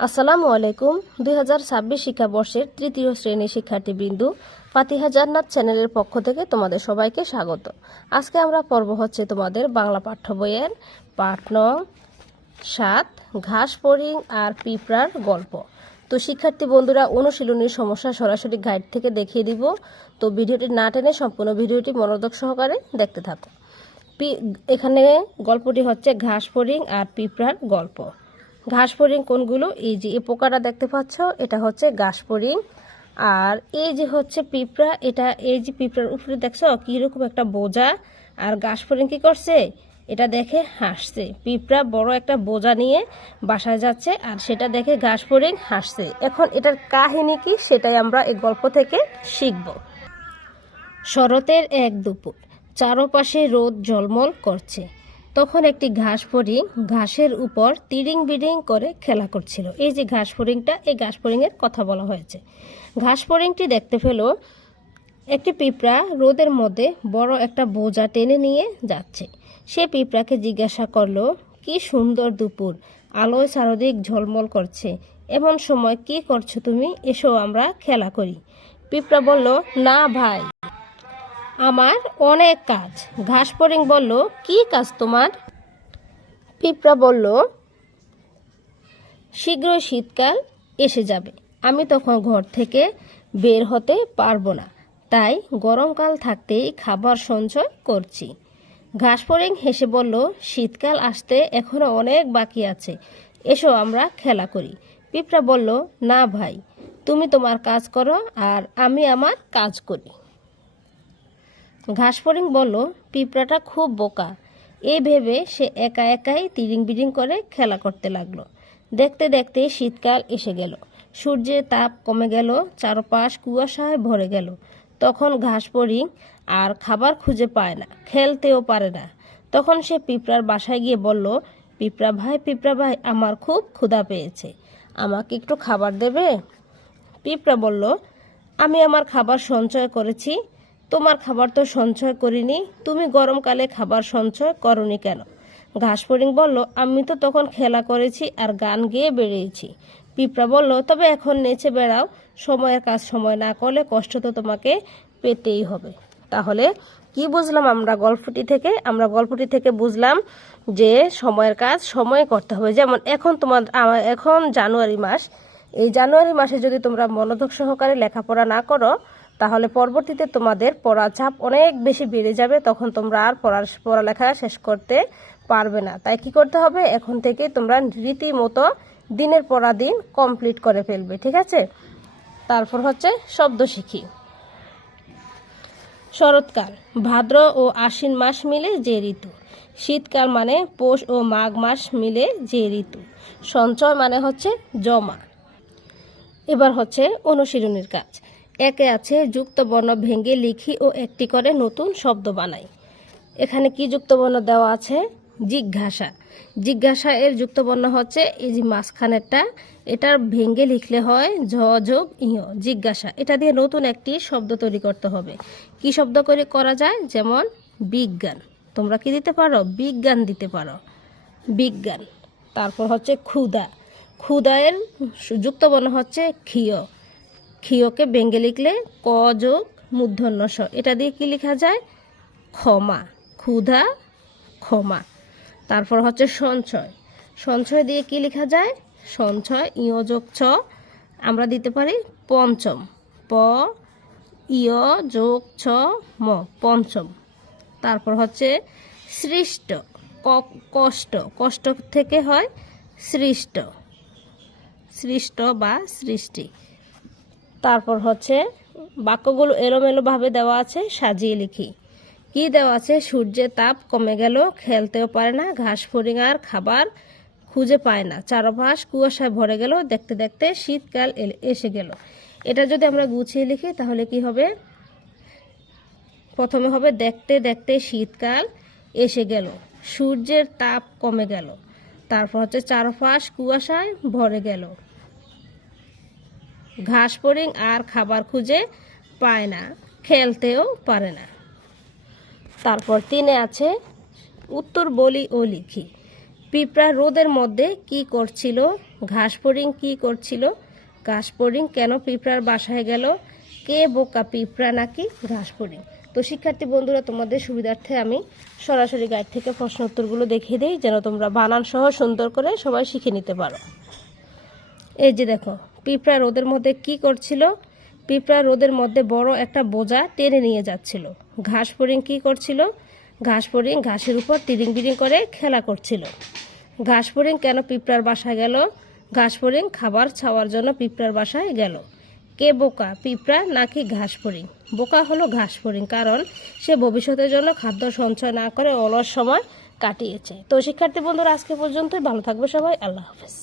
আসসালামু আলাইকুম। 2026 শিক্ষাবর্ষের তৃতীয় শ্রেণীর শিক্ষার্থীবৃন্দ, ফাতিহা জান্নাত চ্যানেলের পক্ষ থেকে তোমাদের সবাইকে স্বাগত। আজকে আমরা পড়ব হচ্ছে তোমাদের বাংলা পাঠ্য বইয়ের পাঠ নং 7, ঘাস ফড়িং আর পিঁপড়ার গল্প। তো শিক্ষার্থী বন্ধুরা, অনুশীলনীর সমস্যা সরাসরি গাইড থেকে দেখিয়ে দিব। তো ভিডিওটি না টেনে সম্পূর্ণ ভিডিওটি মনোযোগ সহকারে দেখতে থাকো। এখানে গল্পটি হচ্ছে ঘাস ফড়িং আর পিঁপড়ার গল্প। ঘাস ফড়িং কোনগুলো? এই যে এই পোকাটা দেখতে পাচ্ছ, এটা হচ্ছে ঘাস ফড়িং। আর এই যে হচ্ছে পিঁপড়া, এটা এই যে পিঁপড়ার উপরে দেখছো কিরকম একটা বোঝা। আর ঘাস ফড়িং কি করছে? এটা দেখে হাসছে। পিঁপড়া বড় একটা বোঝা নিয়ে বাসায় যাচ্ছে, আর সেটা দেখে ঘাস ফড়িং হাসছে। এখন এটার কাহিনী কি সেটাই আমরা এই গল্প থেকে শিখব। শরতের এক দুপুর, চারপাশে রোদ ঝলমল করছে। তখন একটি ঘাস ফড়িং ঘাসের উপর তিরিং বিরিং করে খেলা করছিল। এই যে ঘাস ফড়িংটা, এই ঘাস ফড়িংয়ের কথা বলা হয়েছে। ঘাস ফড়িংটি দেখতে পেল একটি পিঁপড়া রোদের মধ্যে বড় একটা বোঝা টেনে নিয়ে যাচ্ছে। সে পিঁপড়াকে জিজ্ঞাসা করলো, কি সুন্দর দুপুর, আলোয় চারদিক ঝলমল করছে, এমন সময় কি করছো তুমি? এসো আমরা খেলা করি। পিঁপড়া বলল, না ভাই, আমার অনেক কাজ। ঘাস ফড়িং বলল, কি কাজ তোমার? পিঁপড়া বলল, শীঘ্রই শীতকাল এসে যাবে, আমি তখন ঘর থেকে বের হতে পারবো না, তাই গরমকাল থাকতেই খাবার সঞ্চয় করছি। ঘাস ফড়িং হেসে বলল, শীতকাল আসতে এখনো অনেক বাকি আছে, এসো আমরা খেলা করি। পিঁপড়া বলল, না ভাই, তুমি তোমার কাজ করো আর আমি আমার কাজ করি। ঘাস ফড়িং বলল, পিঁপড়াটা খুব বোকা। এই ভেবে সে একা একাই তিরিং বিরিং করে খেলা করতে লাগলো। দেখতে দেখতে শীতকাল এসে গেল। সূর্যের তাপ কমে গেল, চারপাশ কুয়াশায় ভরে গেল। তখন ঘাস ফড়িং আর খাবার খুঁজে পায় না, খেলতেও পারে না। তখন সে পিঁপড়ার বাসায় গিয়ে বলল, পিঁপড়া ভাই, আমার খুব ক্ষুধা পেয়েছে, আমাকে একটু খাবার দেবে? পিঁপড়া বলল, আমি আমার খাবার সঞ্চয় করেছি, তোমার খাবার তো সঞ্চয় করিনি, তুমি গরমকালে খাবার সঞ্চয় করনি কেন? ঘাস ফড়িং বলল, আমি তো তখন খেলা করেছি আর গান গেয়ে বেরিয়েছি। পিঁপড়া বলল, তবে এখন নেচে বেড়াও, সময়ের কাজ সময় না করলে কষ্ট তো তোমাকে পেতেই হবে। তাহলে কি বুঝলাম আমরা গল্পটি থেকে? আমরা গল্পটি থেকে বুঝলাম যে সময়ের কাজ সময়ে করতে হবে। যেমন এখন জানুয়ারি মাস, এই জানুয়ারি মাসে যদি তোমরা মনোযোগ সহকারে লেখাপড়া না করো, তাহলে পরবর্তীতে তোমাদের পড়ার চাপ অনেক বেশি বেড়ে যাবে, তখন তোমরা আর পড়ালেখা শেষ করতে পারবে না। তাই কি করতে হবে? এখন থেকে তোমরা রীতিমতো দিনের পর দিন কমপ্লিট করে ফেলবে, ঠিক আছে? তারপর হচ্ছে শব্দ শিখি। শরৎকাল, ভাদ্র ও আশ্বিন মাস মিলে যে ঋতু। শীতকাল মানে পৌষ ও মাঘ মাস মিলে যে ঋতু। সঞ্চয় মানে হচ্ছে জমা। এবার হচ্ছে অনুশীলনীর কাজ। একে আছে যুক্ত বর্ণ ভেঙে লিখি ও একটি করে নতুন শব্দ বানাই। এখানে কি যুক্ত বর্ণ দেওয়া আছে? জিজ্ঞাসা। জিজ্ঞাসা এর যুক্ত বর্ণ হচ্ছে এই যে মাঝখানেরটা, এটার ভেঙে লিখলে হয় ঝ যোগ ইয়, জিজ্ঞাসা। এটা দিয়ে নতুন একটি শব্দ তৈরি করতে হবে। কি শব্দ করে করা যায়? যেমন বিজ্ঞান। তোমরা কি দিতে পারো? বিজ্ঞান দিতে পারো, বিজ্ঞান। তারপর হচ্ছে ক্ষুধা। ক্ষুধায়ের যুক্ত বর্ণ হচ্ছে ক্ষীয়। ক্ষীয়কে ভেঙে লিখলে ক যোগ মূর্ধন্য ষ, এটা দিয়ে কি লেখা যায়? ক্ষমা। ক্ষুধা, ক্ষমা। তারপর হচ্ছে সঞ্চয়। সঞ্চয় দিয়ে কি লেখা যায়? সঞ্চয় ইয় যোগ ছ, আমরা দিতে পারি পঞ্চম, প ইয় যোগ ছ ম, পঞ্চম। তারপর হচ্ছে সৃষ্ট। কষ্ট, কষ্ট থেকে হয় সৃষ্ট, সৃষ্ট বা সৃষ্টি। তারপর হচ্ছে বাক্যগুলো এলোমেলোভাবে দেওয়া আছে, সাজিয়ে লিখি। কি দেওয়া আছে? সূর্যের তাপ কমে গেল, খেলতেও পারে না, ঘাস ফড়িং আর খাবার খুঁজে পায় না, চারপাশ কুয়াশায় ভরে গেল, দেখতে দেখতে শীতকাল এসে গেল। এটা যদি আমরা গুছিয়ে লিখি তাহলে কি হবে? প্রথমে হবে দেখতে দেখতে শীতকাল এসে গেল, সূর্যের তাপ কমে গেল, তারপর হচ্ছে চারপাশ কুয়াশায় ভরে গেল, ঘাস ফড়িং আর খাবার খুঁজে পায় না, খেলতেও পারে না। তারপর 3 আছে উত্তর বলি ও লিখি। পিঁপড়া রোদের মধ্যে কি করছিল? ঘাস ফড়িং কি করছিল? ঘাস ফড়িং কেন পিঁপড়ার বাসায় গেল? কে বোকা, পিঁপড়া নাকি ঘাস ফড়িং? তো শিক্ষার্থী বন্ধুরা, তোমাদের সুবিধার্থে আমি সরাসরি গাইড থেকে প্রশ্ন উত্তরগুলো দেখিয়ে দিই, যেন তোমরা বানান সহ সুন্দর করে সবাই শিখে নিতে পারো। এই যে দেখো, পিঁপড়া রোদের মধ্যে কি করছিল? পিঁপড়া রোদের মধ্যে বড় একটা বোঝা টেনে নিয়ে যাচ্ছিল। ঘাস ফড়িং কি করছিল? ঘাস ফড়িং ঘাসের উপর তিরিং বিরিং করে খেলা করছিল। ঘাস ফড়িং কেন পিঁপড়ার বাসায় গেল? ঘাস ফড়িং খাবার ছাওয়ার জন্য পিঁপড়ার বাসায় গেল। কে বোকা, পিঁপড়া নাকি ঘাস ফড়িং? বোকা হলো ঘাস ফড়িং, কারণ সে ভবিষ্যতের জন্য খাদ্য সঞ্চয় না করে অলস সময় কাটিয়েছে। তো শিক্ষার্থী বন্ধুরা, আজকে পর্যন্তই। ভালো থাকবে সবাই। আল্লাহ হাফেজ।